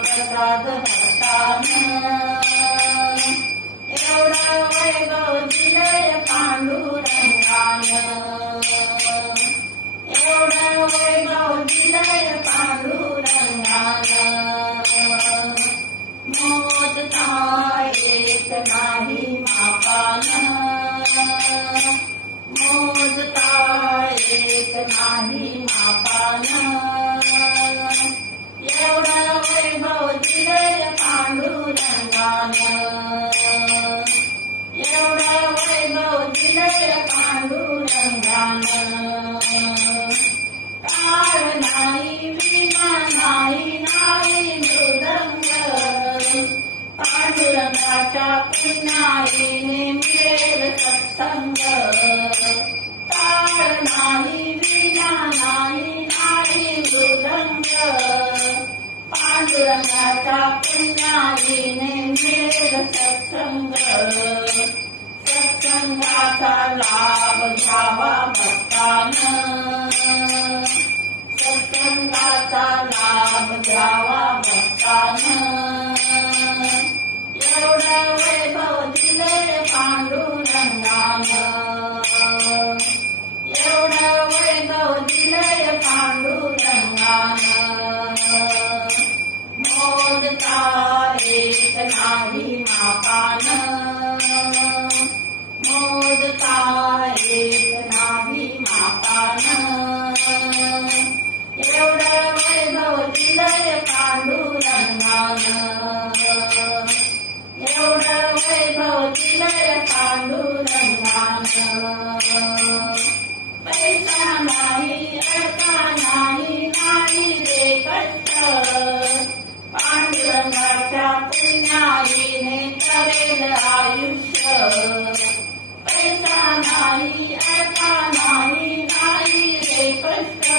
प्रसाद एवढा एवढं वैभव दिलय पांडुरंगान. पांडुरंगाच्या पुण्याईने मिळेल सत्संग. ताळ नाही विना नाही नाही मृदंग. पांडुरंगाच्या पुण्याईने मिळेल सत्संग. सत्संगाचा लाभ घ्यावा भक्तान. सत्संगाचा लाभ घ्यावा भक्तान. दिले नाही अडका नाही नाही रे कष्ट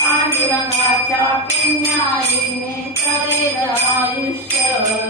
पांडुरंगाच्या पुण्याईने करेल आयुष्य.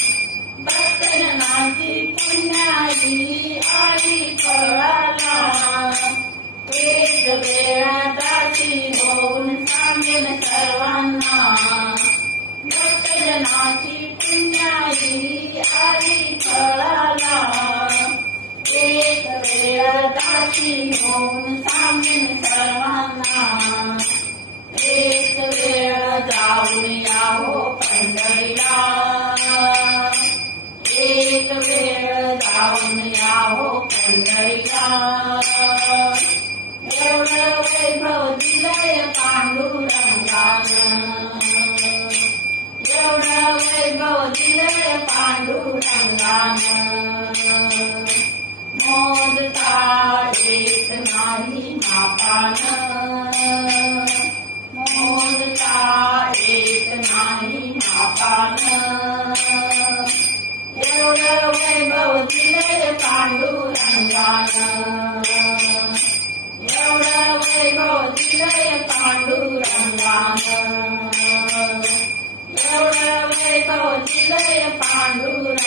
मोजता येत नाही कळाला एक वेळा दासी होऊन सांगेन सर्वांना पुण्याई कळाला एक वेळा होऊन सांगेन सर्वांना. एवढं वैभव दिलंय पांडुरंगानं एवढं वैभव दिलंय पांडुरंगानं. मोजता येत नाही मापानं. मोजता येत नाही मापानं. पांडुरंगानं. एवढं वैभव दिलंय